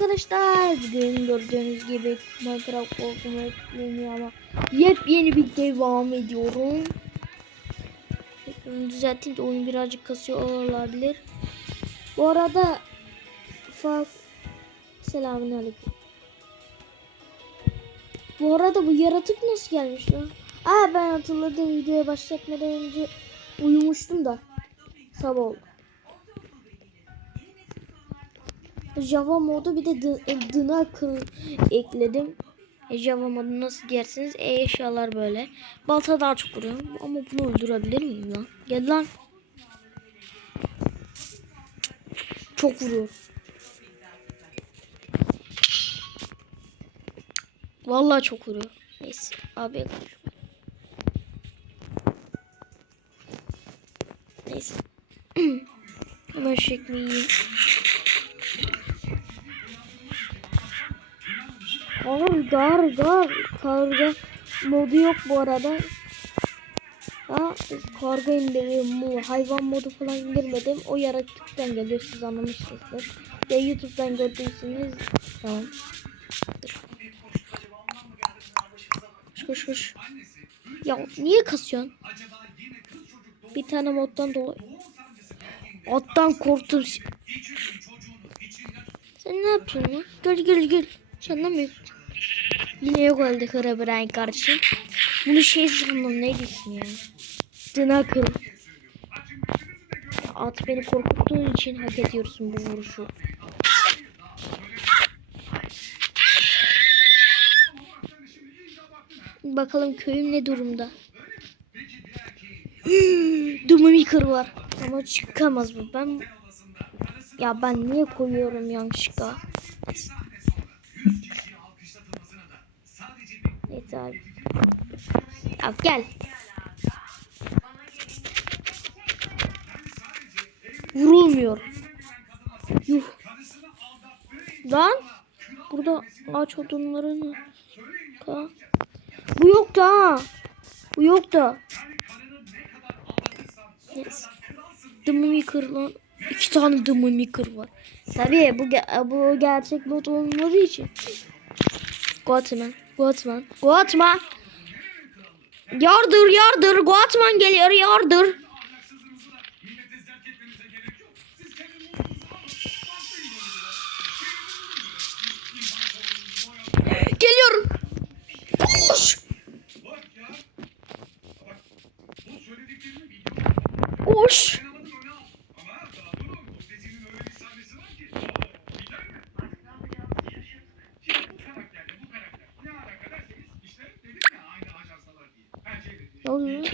Arkadaşlar bugün gördüğünüz gibi Minecraft korkumu ekleniyor ama yepyeni bir devam ediyorum. Düzelteyim de oyun birazcık kasıyor olabilir. Bu arada ufak selamünaleyküm. Bu arada bu yaratık nasıl gelmiş lan? Aa ben hatırladım videoya başlatmadan önce uyumuştum da sabah oldu. Java modu bir de dı- dına kıl ekledim. E, Java modu nasıl dersiniz? E, eşyalar böyle. Balta daha çok vuruyor. Ama bunu öldürebilir miyim lan? Gel lan. Çok vuruyor. Vallahi çok vuruyor. Neyse. Abi Neyse. Hemen şu yiyeyim. Gar gar gar karga modu yok bu arada. Ha, karga indirdim bu hayvan modu falan indirmedim. O yaratıktan geliyor siz anlamışsınızdır. Ya YouTube'dan gördüyseniz tamam. Koş koş koş. Ya niye kasıyorsun? Bir tane moddan dolayı. Attan korktum. Sen ne yapıyorsun lan? Gel gel gel. Sen de mi? Yine yok öldü Herobrine karşı. Bunu şey sandım neydi ismi ya? Dınakıl. At beni korkuttuğun için hak ediyorsun bu vuruşu. Bakalım köyüm ne durumda. Dumamikır var. Ama çıkamaz bu. Ben ya ben niye koyuyorum yanlışlıkla? Abi. Ya gel. Vurulmuyor. Yuh. Lan. Burada ağaç odunlarını. Ka. Bu yok da. Bu yok da. Yes. Dımımı kır lan. İki tane dımımı kır var. Tabii bu bu gerçek mod olmadığı için. Goatman, Goatman, Goatman. Yardır, yardır. Goatman geliyor, yardır. Geliyorum. Koş. Koş. Ne oluyor?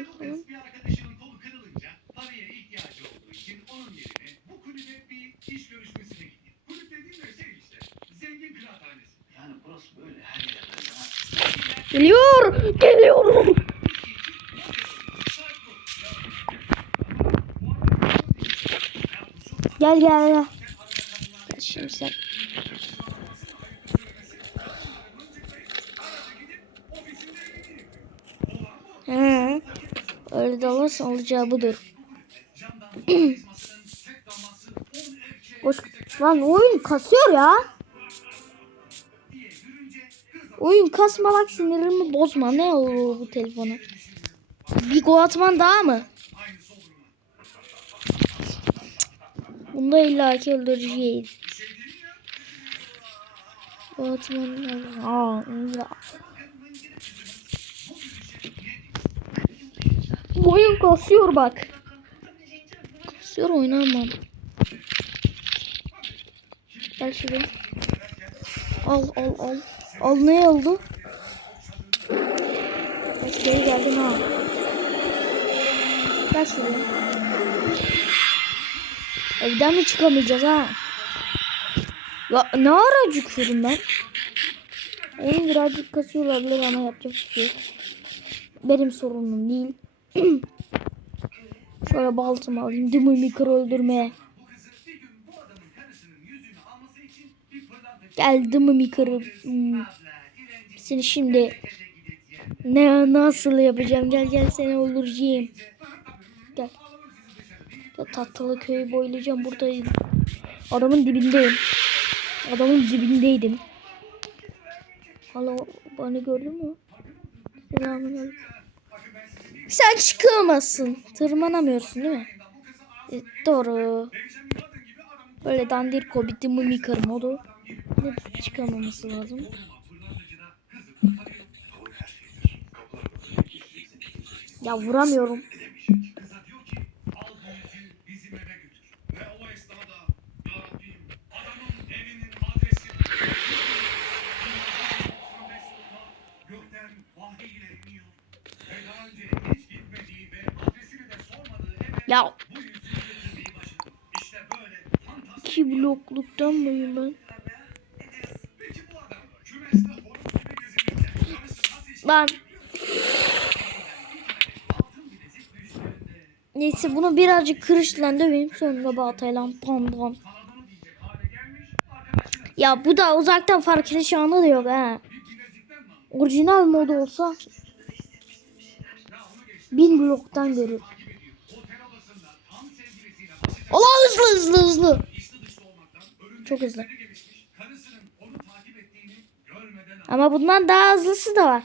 Bir arkadaşının kolu kırılınca paraya ihtiyacı olduğu için onun yerine bu kulübe bir iş görüşmesine gitti. Kulüp dediğim de şey işte, zengin kıraathanesi. Yani burası böyle her yerde. Geliyor. Geliyorum. Gel gel gel. Şimdi sen. Olursa olacağı budur. Koş. Lan oyun kasıyor ya. Oyun kasmalak sinirimi bozma. Ne olur bu telefonu? Bir gol atman daha mı? Bunda illaki öldüreceğiz. Gol atman lazım. Aa, Bu oyun kasıyor bak. Kasıyor oynamam. Gel şuraya. Al al al. Al ne oldu? Kaç geri geldin ha. Gel şuraya. Evden mi çıkamayacağız ha? Ya ne ara acıkıyorum ben? Oyun birazcık kasıyor olabilir ama yapacak bir şey yok. Benim sorunum değil. Şöyle baltımı alayım. Dımı mikro öldürmeye. Gel dımı mikro. Hmm. Seni şimdi ne nasıl yapacağım? Gel gel seni öldüreceğim. Gel. Ya tatlı köyü boylayacağım buradayım. Adamın dibindeyim. Adamın dibindeydim. Hala bana gördün mü? Selamünaleyküm. Sen çıkamazsın. Tırmanamıyorsun değil mi? E, doğru. Böyle dandir kobiti mimikır modu. Ne çıkamaması lazım. Ya vuramıyorum. Ya iki blokluktan mıyım ben? Lan neyse bunu birazcık kırışla döveyim sonra baltayla pam pam. Ya bu da uzaktan fark ediş anı da yok ha. Orijinal modu olsa bin bloktan görür. Hızlı hızlı Çok hızlı. Ama bundan daha hızlısı da var.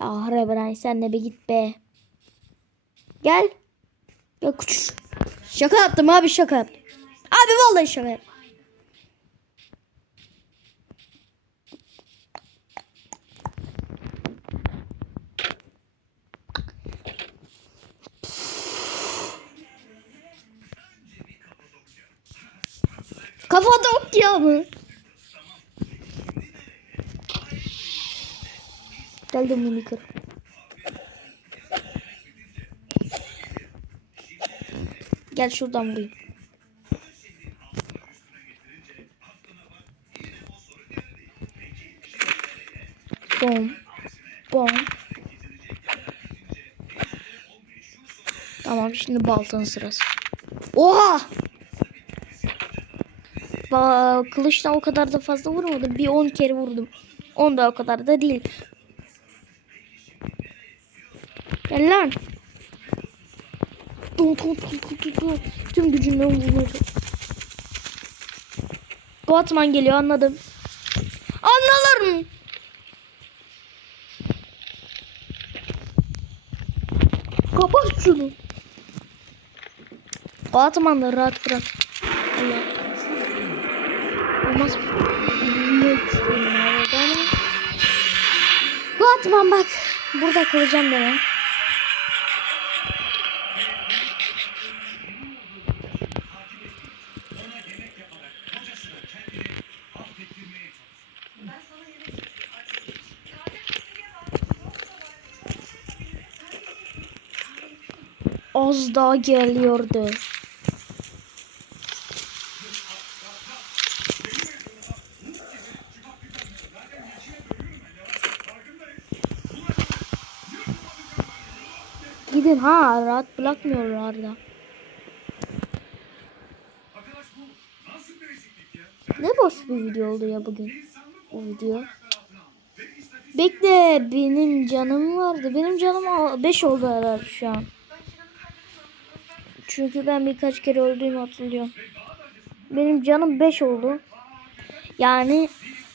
Ya Herobrine sen de bir git be. Gel. Kuş. Şaka yaptım abi şaka yaptım. Abi vallahi şaka yaptım. Kafada ok ya mı? Geldim minikır. Gel şuradan vurayım. Bom. Bom. Tamam şimdi baltanın sırası. Oha! Ba kılıçla o kadar da fazla vurmadım. Bir 10 kere vurdum. 10 da o kadar da değil. Gel lan. Tum tum tum tum tum. Tüm gücümle vurmaya Batman geliyor anladım. Anlarlar mı? Kapat şunu. Batman'ı rahat bırak. Allah. Olmaz. Ama. Batman bak. Burada kalacağım çalışıyor. Az daha geliyordu. Gidin ha rahat bırakmıyorlar da. Ne boş bir video oldu ya bugün. Bu video. Bekle benim canım vardı. Benim canım 5 oldu herhalde şu an. Çünkü ben birkaç kere öldüğümü hatırlıyorum. Benim canım 5 oldu. Yani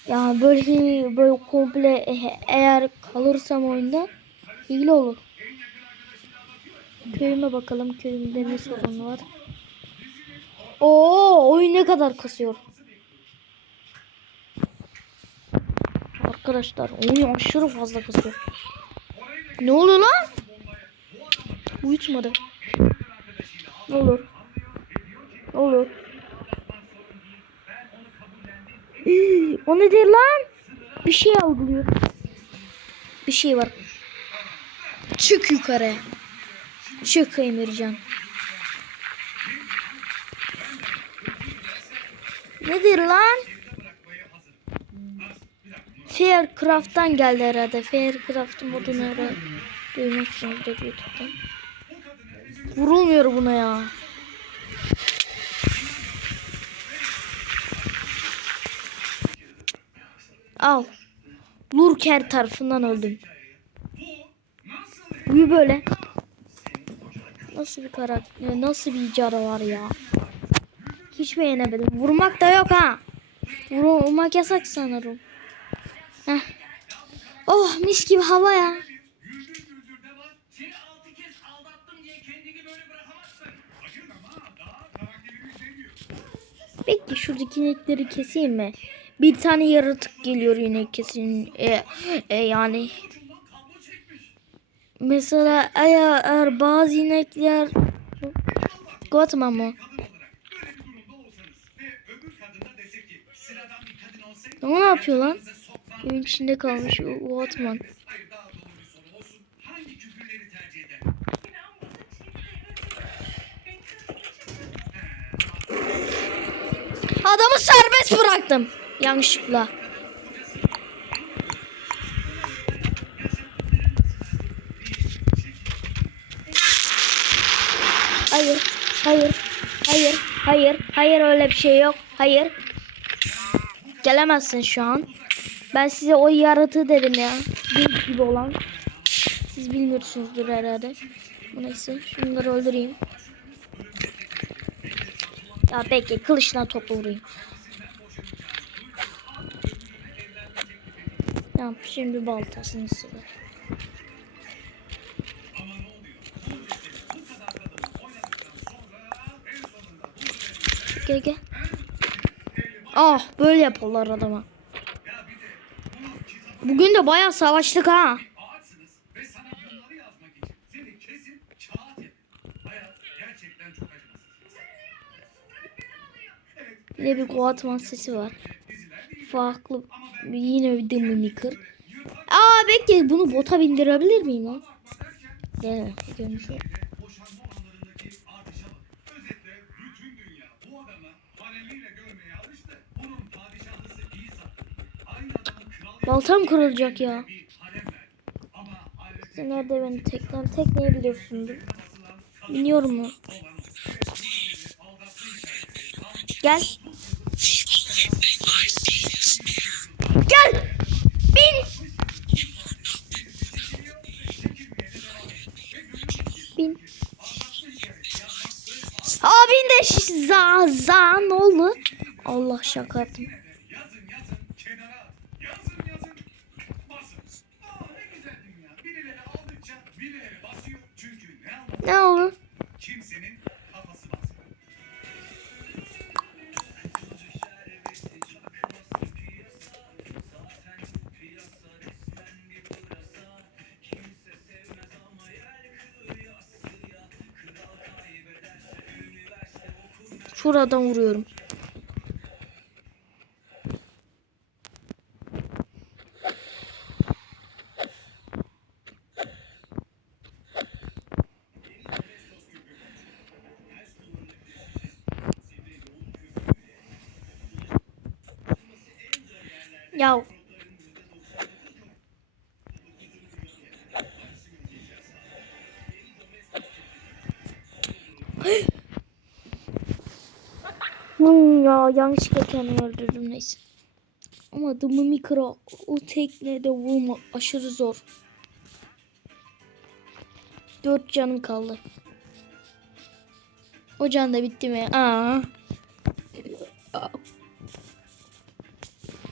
ya böyle böyle komple eğer kalırsam oyunda ilgili olur. Köyüme bakalım köyümde ne sorun var. Oo oyun ne kadar kasıyor. Arkadaşlar oyun aşırı fazla kasıyor. Ne oluyor lan? Uyutmadı. Ne olur. Ne olur. Iy, o nedir lan? Bir şey algılıyor. Bir şey var. Çık yukarı. Çık Emircan. Nedir lan? Faircraft'tan geldi herhalde. Faircraft modunu herhalde duymuşsunuzdur YouTube'dan. Vurulmuyor buna ya. Al. Lurker tarafından öldüm. bu böyle. Nasıl bir karakter, nasıl bir canavar ya. Hiç beğenemedim. Vurmak da yok ha. Vurmak yasak sanırım. Heh. Oh mis gibi hava ya. Var. Peki şuradaki inekleri keseyim mi? Bir tane yaratık geliyor inek kesin. E, e, yani. Mesela eğer, bazı inekler Gotma mı? O ne yapıyor lan? Evin içinde kalmış eder? Adamı serbest bıraktım. Yanlışlıkla. Hayır, hayır, hayır, hayır, öyle bir şey yok. Hayır. Gelemezsin şu an. Ben size o yaratığı dedim ya. Bir gibi olan. Siz bilmiyorsunuzdur herhalde. Neyse şunları öldüreyim. Ya peki kılıçla topu vurayım. Tamam şimdi baltasını sıra. Gel gel. Ah böyle yapıyorlar adama. Bugün de bayağı savaştık ha. Bir de bir Guatman sesi var. Farklı yine bir The Mimikır. Aa bekle bunu bota bindirebilir miyim lan? Değil. Boşanma Baltam kırılacak ya. Sen nerede beni teklen tekneyi biliyorsundur. Biniyorum mu? Gel. Gel. Bin. Bin. Aa bin de za za ne oldu? Allah şaka yaptım. Şuradan vuruyorum. Ya Hmm, ya yanlışlıkla kendimi öldürdüm neyse. Ama The Mimicry o teknede vurma aşırı zor. Dört canım kaldı. O can da bitti mi? Aa.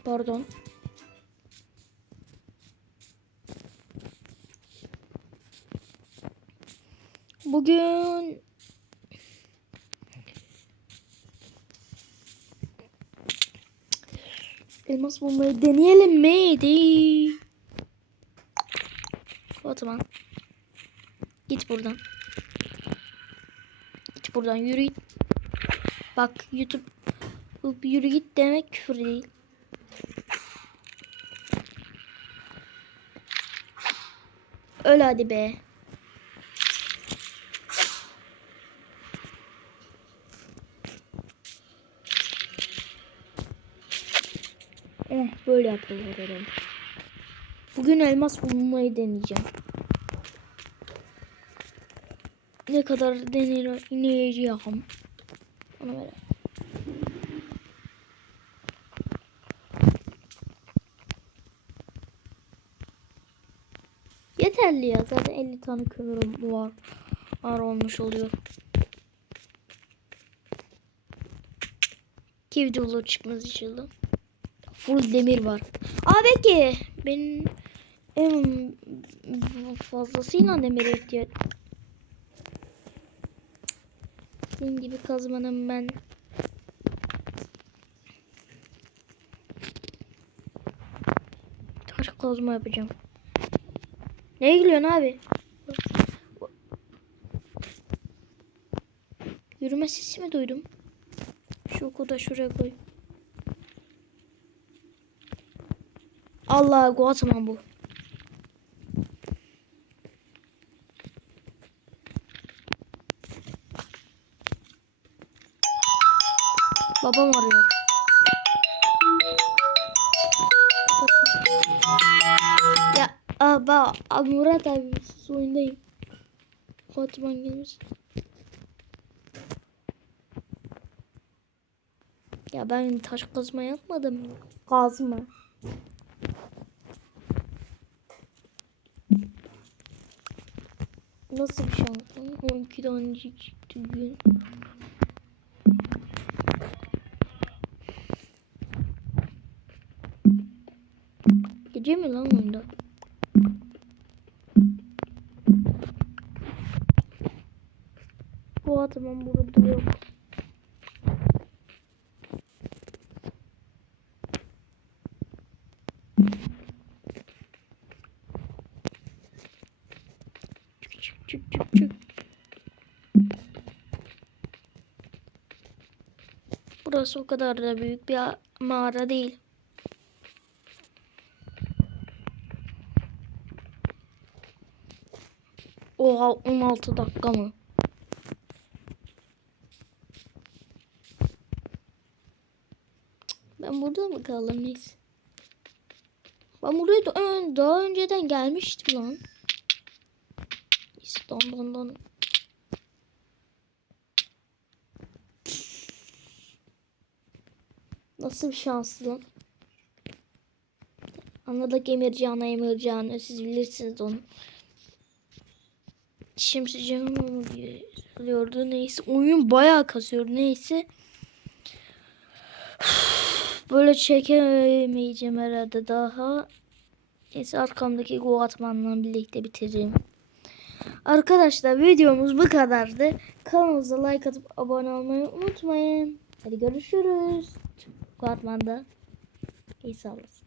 Pardon. Bugün elmas bulmayı deneyelim miydi? Fatma. Git buradan. Git buradan yürü git. Bak YouTube yürü git demek küfür değil. Öl hadi be. Eh böyle herhalde. Bugün elmas bulmayı deneyeceğim. Ne kadar denir. Ona göre. Yeterli ya zaten 50 tane kömürüm var. ağır olmuş oluyor. Ki videoları çıkmaz inşallah. Full demir var. Aa belki benim en fazlasıyla demir ihtiyaç. Senin gibi kazmanım ben. Taş kazma yapacağım. Neye gülüyorsun abi? Yürüme sesi mi duydum? Şu oku şuraya koy. Allah Guatman bu. Babam arıyor. Ya aba Murat abi oyundayım. Guatman gelmiş. Ya ben taş kazma yapmadım. Kazma. Nasıl bir şans lan? 12 tane çıktı gün. Gece mi lan oyunda? Bu adamın burada yok. Çık çık çık çık çık. Burası o kadar da büyük bir mağara değil. Oha 16 dakika mı? Ben burada mı neyse. Ben buraya daha önceden gelmiştim lan. Neyse Nasıl bir şanslı lan. Anladık Emircan'a Emircan'ı siz bilirsiniz onu. Şimdi canım onu diyordu neyse. Oyun bayağı kasıyor neyse. Böyle çekemeyeceğim herhalde daha. Neyse arkamdaki Guatman'la birlikte bitireyim. Arkadaşlar videomuz bu kadardı. Kanalımıza like atıp abone olmayı unutmayın. Hadi görüşürüz. Guatman'da. İyi sağ olasın.